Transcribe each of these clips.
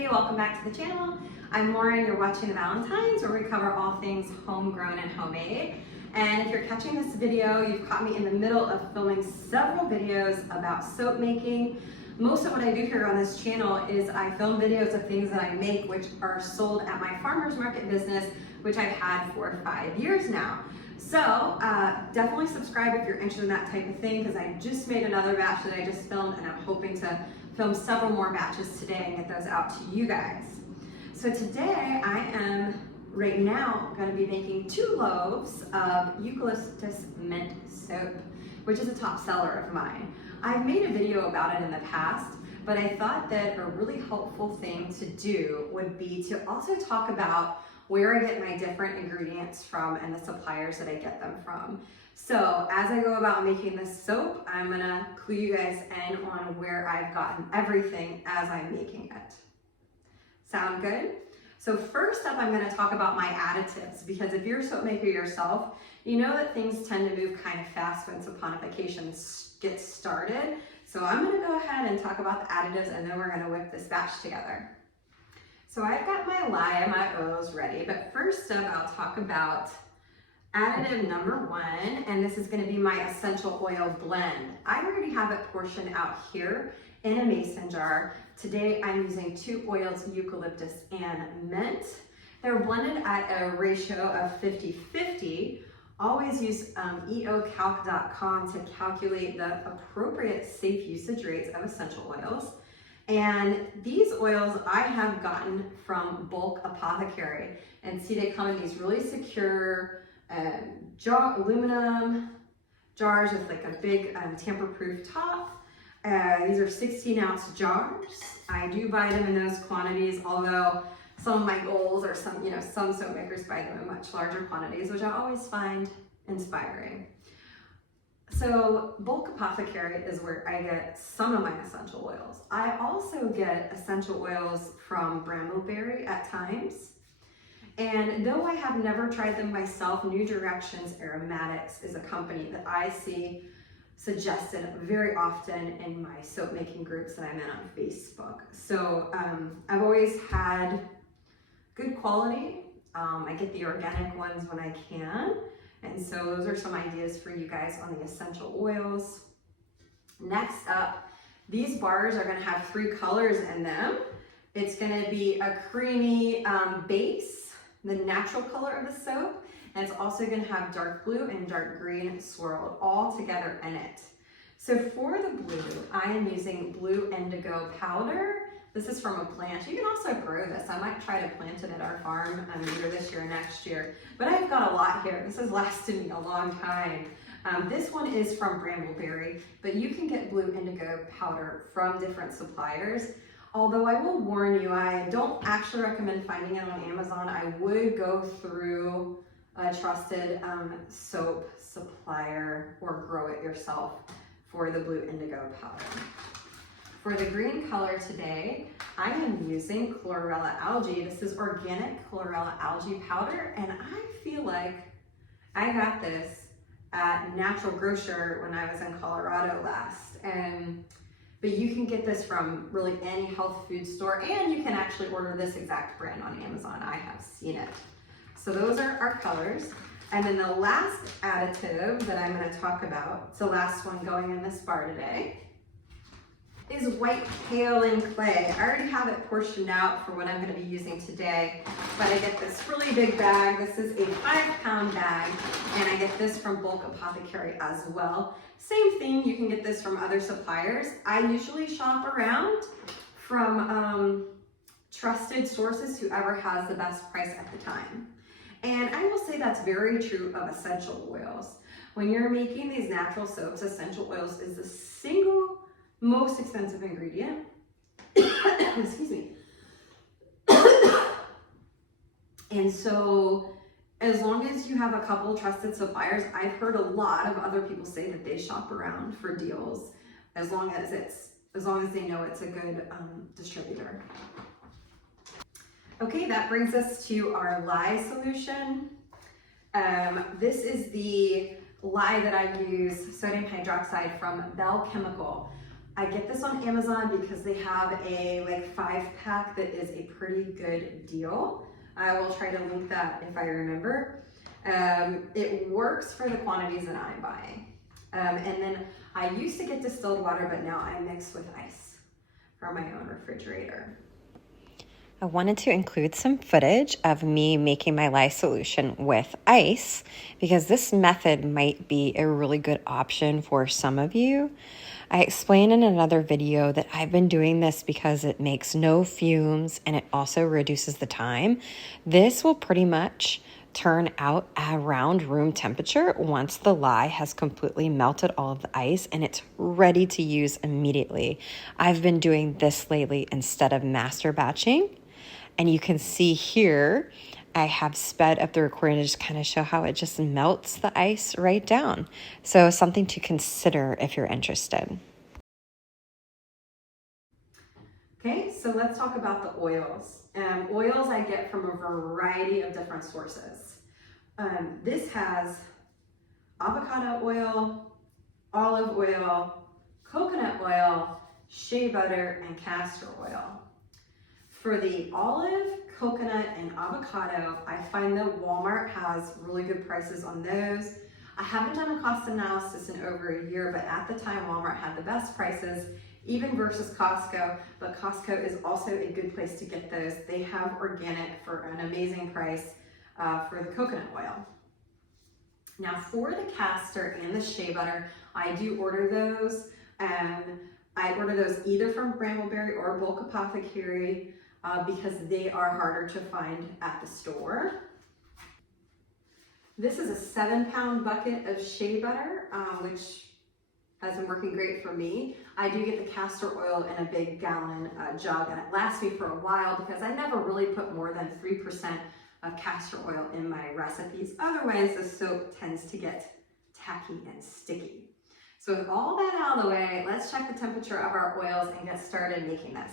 Hey, welcome back to the channel. I'm Lauren, you're watching the Valentines, where we cover all things homegrown and homemade. And if you're catching this video, you've caught me in the middle of filming several videos about soap making. Most of what I do here on this channel is I film videos of things that I make which are sold at my farmer's market business, which I've had for 5 years now. So definitely subscribe if you're interested in that type of thing, because I just made another batch that I just filmed, and I'm hoping to film several more batches today and get those out to you guys. So today I am right now going to be making 2 loaves of Eucalyptus Mint Soap, which is a top seller of mine. I've made a video about it in the past, but I thought that a really helpful thing to do would be to also talk about where I get my different ingredients from and the suppliers that I get them from. So as I go about making this soap, I'm gonna clue you guys in on where I've gotten everything as I'm making it. Sound good? So first up, I'm gonna talk about my additives, because if you're a soap maker yourself, you know that things tend to move kind of fast when saponification gets started. So I'm gonna go ahead and talk about the additives, and then we're gonna whip this batch together. So I've got my lye and my oils ready, but first up I'll talk about additive number 1, and this is going to be my essential oil blend. I already have it portioned out here in a mason jar. Today I'm using 2 oils, eucalyptus and mint. They're blended at a ratio of 50-50. Always use eocalc.com to calculate the appropriate safe usage rates of essential oils. And these oils I have gotten from Bulk Apothecary, and see they come in these really secure aluminum jars with like a big tamper-proof top. These are 16-ounce jars. I do buy them in those quantities, although some of my goals are some soap makers buy them in much larger quantities, which I always find inspiring. So Bulk Apothecary is where I get some of my essential oils. I also get essential oils from Brambleberry at times. And though I have never tried them myself, New Directions Aromatics is a company that I see suggested very often in my soap making groups that I'm in on Facebook. So I've always had good quality. I get the organic ones when I can. And so those are some ideas for you guys on the essential oils. Next up, these bars are gonna have 3 colors in them. It's gonna be a creamy base, the natural color of the soap, and it's also gonna have dark blue and dark green swirled all together in it. So for the blue, I am using blue indigo powder. This is from a plant. You can also grow this. I might try to plant it at our farm either this year or next year, but I've got a lot here. This has lasted me a long time. This one is from Brambleberry, but you can get blue indigo powder from different suppliers. Although I will warn you, I don't actually recommend finding it on Amazon. I would go through a trusted soap supplier or grow it yourself for the blue indigo powder. For the green color today, I am using chlorella algae. This is organic chlorella algae powder, and I feel like I got this at Natural Grocer when I was in Colorado last. But you can get this from really any health food store, and you can actually order this exact brand on Amazon. I have seen it. So those are our colors. And then the last additive that I'm going to talk about, it's the last one going in this bar today, is white kaolin clay. I already have it portioned out for what I'm going to be using today, but I get this really big bag. This is a 5-pound bag, and I get this from Bulk Apothecary as well. Same thing, you can get this from other suppliers. I usually shop around from trusted sources, whoever has the best price at the time. And I will say that's very true of essential oils. When you're making these natural soaps, essential oils is the single most expensive ingredient. Excuse me. And so as long as you have a couple trusted suppliers, I've heard a lot of other people say that they shop around for deals as long as they know it's a good distributor. Okay, that brings us to our lye solution. This is the lye that I use, sodium hydroxide from Bell Chemical. I get this on Amazon because they have a like 5-pack that is a pretty good deal. I will try to link that if I remember. It works for the quantities that I'm buying. And then I used to get distilled water, but now I mix with ice from my own refrigerator. I wanted to include some footage of me making my lye solution with ice because this method might be a really good option for some of you. I explained in another video that I've been doing this because it makes no fumes and it also reduces the time. This will pretty much turn out around room temperature once the lye has completely melted all of the ice and it's ready to use immediately. I've been doing this lately instead of master batching. And you can see here, I have sped up the recording to just kind of show how it just melts the ice right down. So something to consider if you're interested. Okay, so let's talk about the oils. Oils I get from a variety of different sources. This has avocado oil, olive oil, coconut oil, shea butter, and castor oil. For the olive, coconut, and avocado, I find that Walmart has really good prices on those. I haven't done a cost analysis in over a year, but at the time Walmart had the best prices, even versus Costco, but Costco is also a good place to get those. They have organic for an amazing price for the coconut oil. Now for the castor and the shea butter, I do order those. I order those either from Brambleberry or Bulk Apothecary because they are harder to find at the store. This is a 7-pound bucket of shea butter, which has been working great for me. I do get the castor oil in a big gallon jug, and it lasts me for a while because I never really put more than 3% of castor oil in my recipes. Otherwise, the soap tends to get tacky and sticky. So with all that out of the way, let's check the temperature of our oils and get started making this.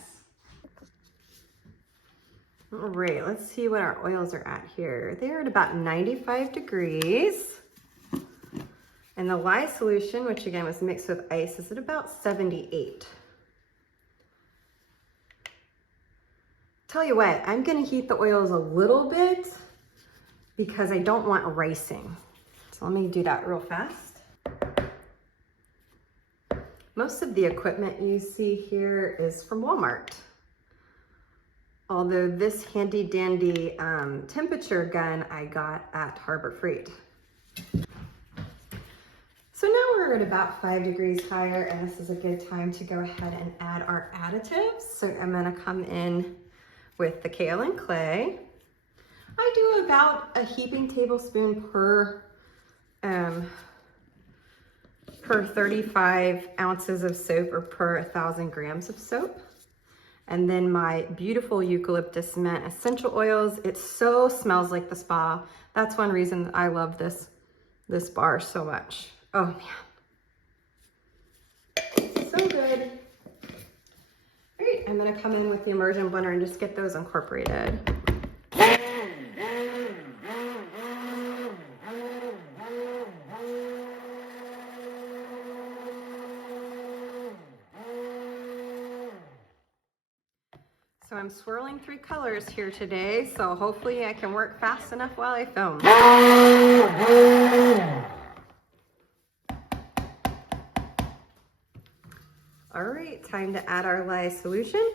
All right, let's see what our oils are at here. They're at about 95 degrees. And the lye solution, which again was mixed with ice, is at about 78. Tell you what, I'm gonna heat the oils a little bit because I don't want ricing. So let me do that real fast. Most of the equipment you see here is from Walmart. Although this handy dandy temperature gun I got at Harbor Freight. So now we're at about 5 degrees higher, and this is a good time to go ahead and add our additives. So I'm gonna come in with the kale and clay. I do about a heaping tablespoon per 35 ounces of soap or per 1,000 grams of soap. And then my beautiful eucalyptus mint essential oils. It so smells like the spa. That's one reason I love this bar so much. Oh man, so good. All right, I'm gonna come in with the immersion blender and just get those incorporated. So I'm swirling 3 colors here today, so hopefully I can work fast enough while I film. All right, time to add our lye solution.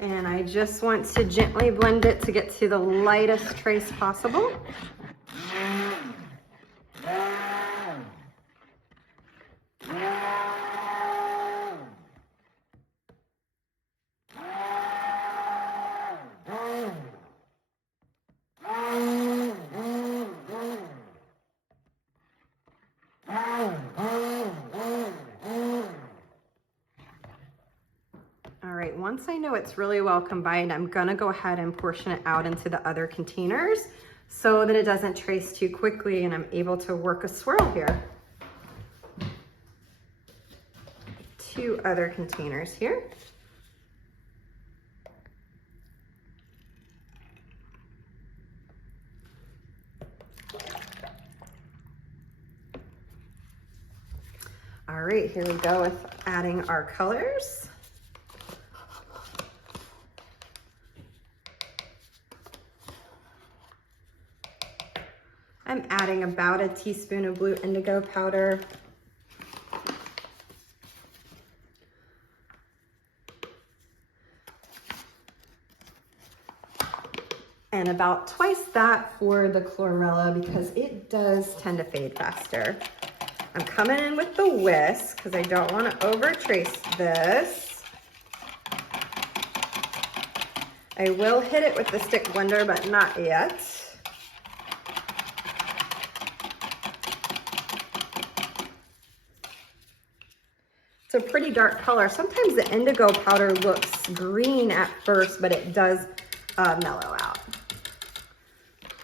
And I just want to gently blend it to get to the lightest trace possible. Once I know it's really well combined, I'm gonna go ahead and portion it out into the other containers so that it doesn't trace too quickly and I'm able to work a swirl here. 2 other containers here. All right, here we go with adding our colors. I'm adding about a teaspoon of blue indigo powder. And about twice that for the chlorella because it does tend to fade faster. I'm coming in with the whisk because I don't want to over trace this. I will hit it with the stick blender, but not yet. It's a pretty dark color. Sometimes the indigo powder looks green at first, but it does mellow out.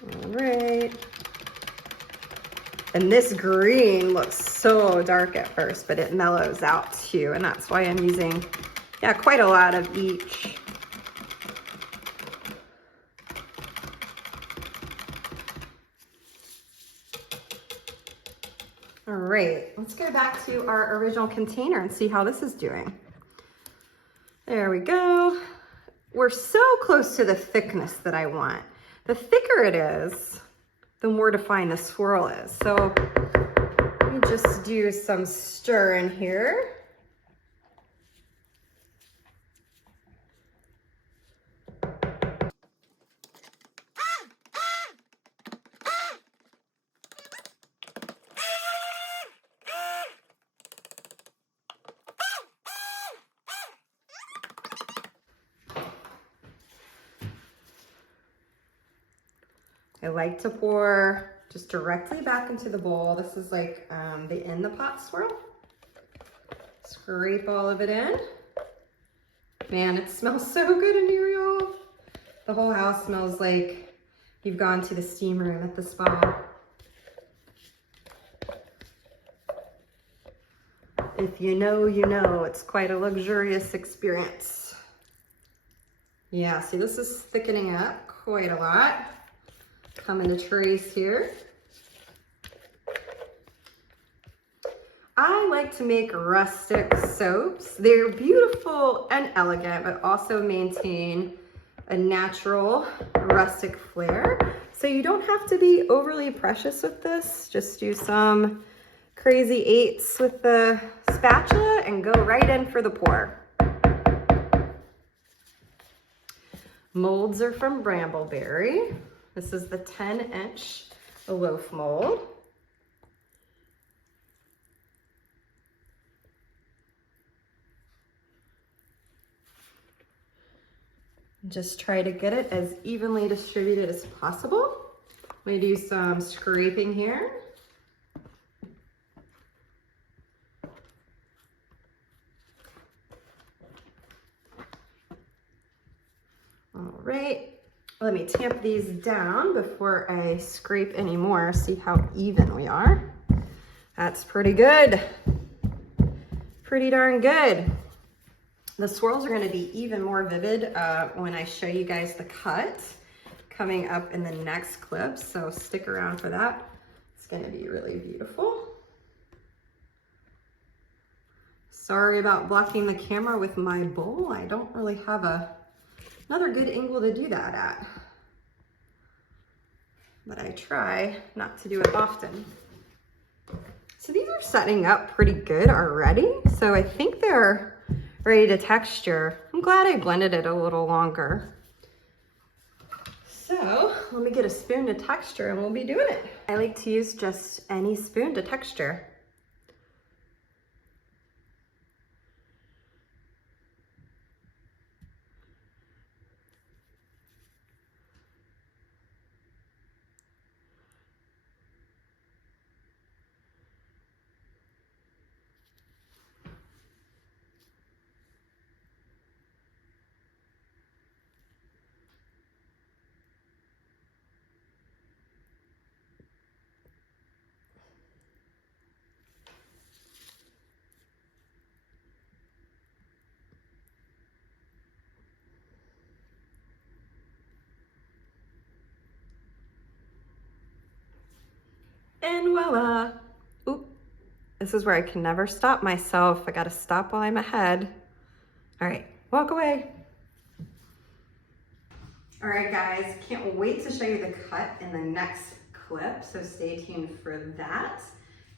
All right. And this green looks so dark at first, but it mellows out too. And that's why I'm using, yeah, quite a lot of each. All right, let's go back to our original container and see how this is doing. There we go. We're so close to the thickness that I want. The thicker it is, the more defined the swirl is. So let me just do some stir in here. I like to pour just directly back into the bowl. This is like the in the pot swirl. Scrape all of it in. Man, it smells so good in here, y'all. The whole house smells like you've gone to the steam room at the spa. If you know, you know. It's quite a luxurious experience. Yeah, see, this is thickening up quite a lot. Coming to trace here. I like to make rustic soaps. They're beautiful and elegant, but also maintain a natural rustic flair. So you don't have to be overly precious with this. Just do some crazy eights with the spatula and go right in for the pour. Molds are from Brambleberry. This is the 10-inch loaf mold. Just try to get it as evenly distributed as possible. I'm going to do some scraping here. All right. Let me tamp these down before I scrape any more, see how even we are. That's pretty good. Pretty darn good. The swirls are gonna be even more vivid when I show you guys the cut coming up in the next clip, so stick around for that. It's gonna be really beautiful. Sorry about blocking the camera with my bowl. I don't really have another good angle to do that at. But I try not to do it often. So these are setting up pretty good already. So I think they're ready to texture. I'm glad I blended it a little longer. So let me get a spoon to texture and we'll be doing it. I like to use just any spoon to texture. And voila. Oop, a This is where I can never stop myself. I gotta stop while I'm ahead. All right, walk away. All right, guys, can't wait to show you the cut in the next clip, so stay tuned for that.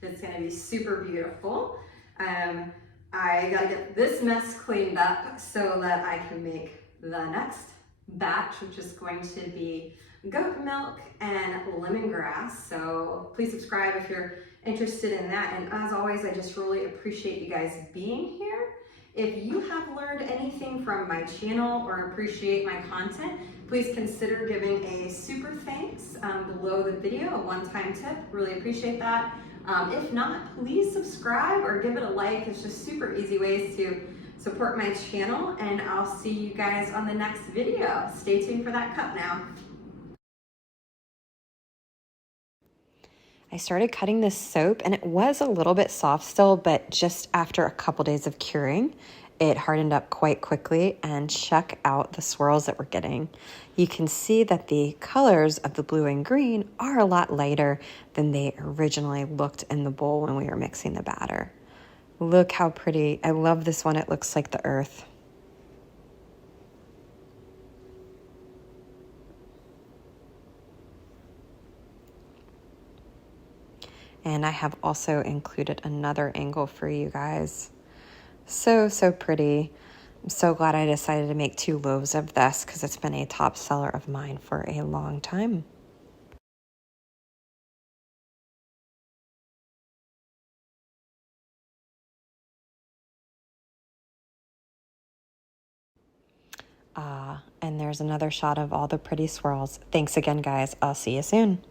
It's gonna be super beautiful. I gotta get this mess cleaned up so that I can make the next batch, which is going to be goat milk and lemongrass. So please subscribe if you're interested in that. And as always, I just really appreciate you guys being here. If you have learned anything from my channel or appreciate my content, please consider giving a super thanks below the video, a one-time tip. Really appreciate that. If not, please subscribe or give it a like. It's just super easy ways to support my channel, and I'll see you guys on the next video. Stay tuned for that cup now. I started cutting this soap and it was a little bit soft still, but just after a couple days of curing, it hardened up quite quickly. And check out the swirls that we're getting. You can see that the colors of the blue and green are a lot lighter than they originally looked in the bowl when we were mixing the batter. Look how pretty. I love this one. It looks like the earth. And I have also included another angle for you guys. So pretty. I'm so glad I decided to make 2 loaves of this because it's been a top seller of mine for a long time. And there's another shot of all the pretty swirls. Thanks again, guys. I'll see you soon.